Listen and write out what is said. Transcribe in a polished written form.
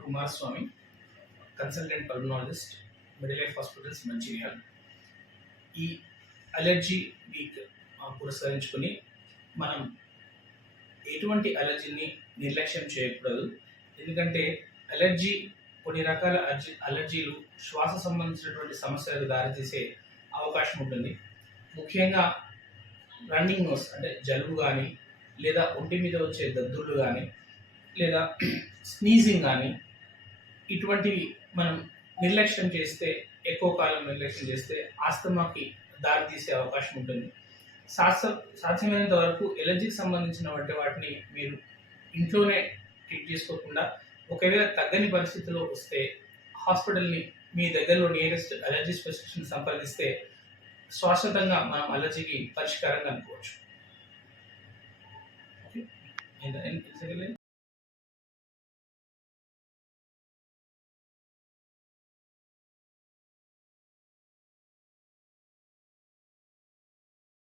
Doctor Kumaraswamy, consultant pulmonologist, Medilife hospitals Mancherial. ఈ allergy week పురస్కరించుకొని మనం ఎటువంటి అలర్జీని నిర్లక్ష్యం చేయకూడదు. ఎందుకంటే అలర్జీ కొన్ని రకాల అలర్జీలు శ్వాస సంబంధించినటువంటి సమస్యలకు దారితీసే అవకాశం ఉంటుంది. ముఖ్యంగా రన్నింగ్ నోస్ అంటే జలుబు కానీ, లేదా ఒంటి మీద వచ్చే దద్దుర్లు కానీ, లేదా స్నీజింగ్ కానీ, ఇటువంటివి మనం నిర్లక్ష్యం చేస్తే, ఎక్కువ కాలం నిర్లక్ష్యం చేస్తే ఆస్తమాకి దారితీసే అవకాశం ఉంటుంది. సాధ్యమైనంత వరకు ఎలర్జీకి సంబంధించిన వాటిని మీరు ఇంట్లోనే ట్రీట్ చేసుకోకుండా, ఒకవేళ తగ్గని పరిస్థితిలో వస్తే హాస్పిటల్ని మీ దగ్గరలో నియరెస్ట్ అలర్జీ స్పెషలిస్ట్ని సంప్రదిస్తే శాశ్వతంగా మనం అలర్జీకి పరిష్కారం కనుక్కోవచ్చు.